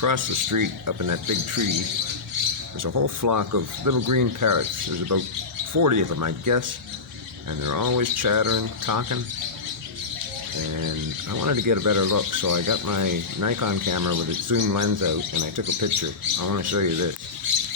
Across the street, up in that big tree, there's a whole flock of little green parrots. There's about 40 of them, I guess, and they're always chattering, talking. And I wanted to get a better look, so I got my Nikon camera with its zoom lens out, and I took a picture. I want to show you this.